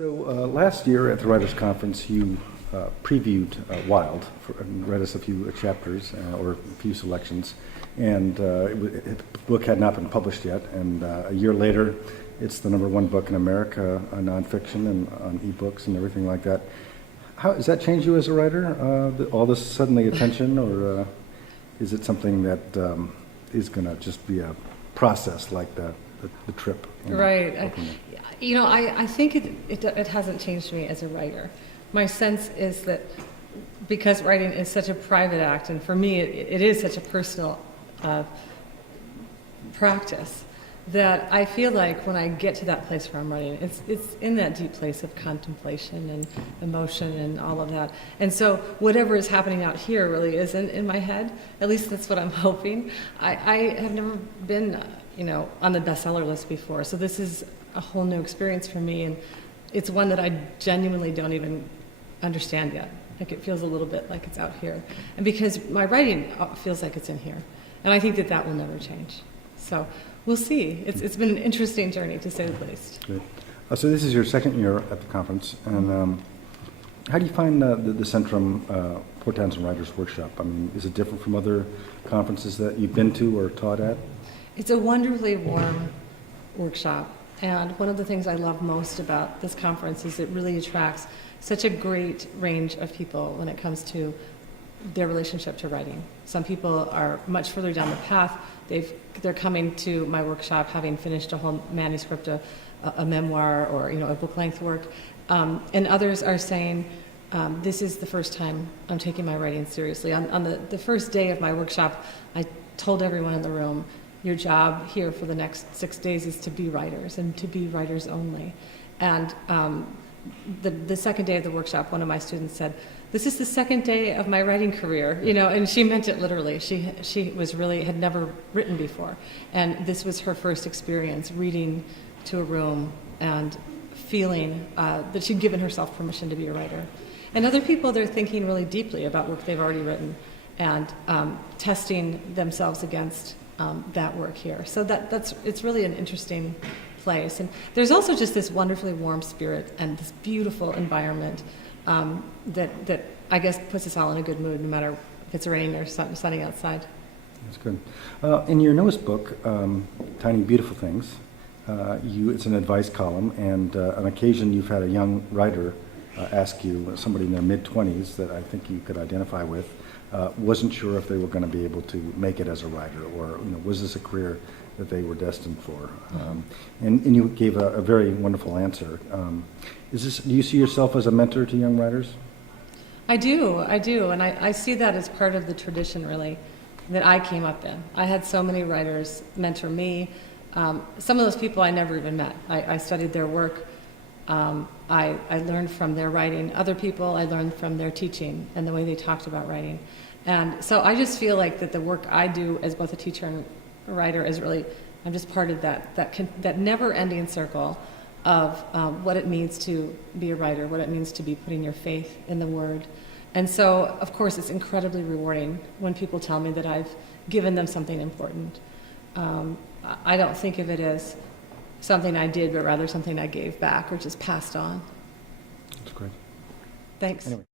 So last year at the Writers' Conference, you previewed Wild and read us a few chapters or a few selections, and the book had not been published yet. And a year later, it's the #1 book in America, nonfiction and on ebooks and everything like that. How does that change you as a writer? All this suddenly attention, or is it something that is going to just be a process like the trip? Right. I think it hasn't changed me as a writer. My sense is that because writing is such a private act, and for me it is such a personal practice, that I feel like when I get to that place where I'm writing, it's in that deep place of contemplation and emotion and all of that. And so whatever is happening out here really isn't in my head. At least that's what I'm hoping. I have never been, on the bestseller list before, so this is a whole new experience for me, and it's one that I genuinely don't even understand yet. Like, it feels a little bit like it's out here, and because my writing feels like it's in here, and I think that will never change. So we'll see. It's been an interesting journey, to say the least. Great. So this is your second year at the conference, and how do you find the Centrum Townsend Writers Workshop? I mean, is it different from other conferences that you've been to or taught at? It's a wonderfully warm workshop, and one of the things I love most about this conference is it really attracts such a great range of people when it comes to their relationship to writing. Some people are much further down the path. They're coming to my workshop having finished a whole manuscript, a memoir, or a book-length work, and others are saying, this is the first time I'm taking my writing seriously. On the first day of my workshop, I told everyone in the room, your job here for the next 6 days is to be writers, and to be writers only. And the second day of the workshop, one of my students said, this is the second day of my writing career, and she meant it literally. She was really, had never written before, and this was her first experience reading to a room and feeling that she'd given herself permission to be a writer. And other people, they're thinking really deeply about work they've already written and testing themselves against that work here. So it's really an interesting place. And there's also just this wonderfully warm spirit and this beautiful environment that I guess puts us all in a good mood, no matter if it's raining or sunny outside. That's good. In your newest book, Tiny Beautiful Things, it's an advice column, and on occasion you've had a young writer ask you, somebody in their mid-20s that I think you could identify with, wasn't sure if they were going to be able to make it as a writer, or was this a career that they were destined for? And you gave a very wonderful answer. Do you see yourself as a mentor to young writers? I do, and I see that as part of the tradition, really, that I came up in. I had so many writers mentor me. Some of those people I never even met. I studied their work. I learned from their writing. Other people I learned from their teaching and the way they talked about writing. And so I just feel like that the work I do as both a teacher and a writer is really, I'm just part of that never-ending circle of what it means to be a writer, what it means to be putting your faith in the word. And so, of course, it's incredibly rewarding when people tell me that I've given them something important. I don't think of it as something I did, but rather something I gave back or just passed on. That's great. Thanks. Anyway.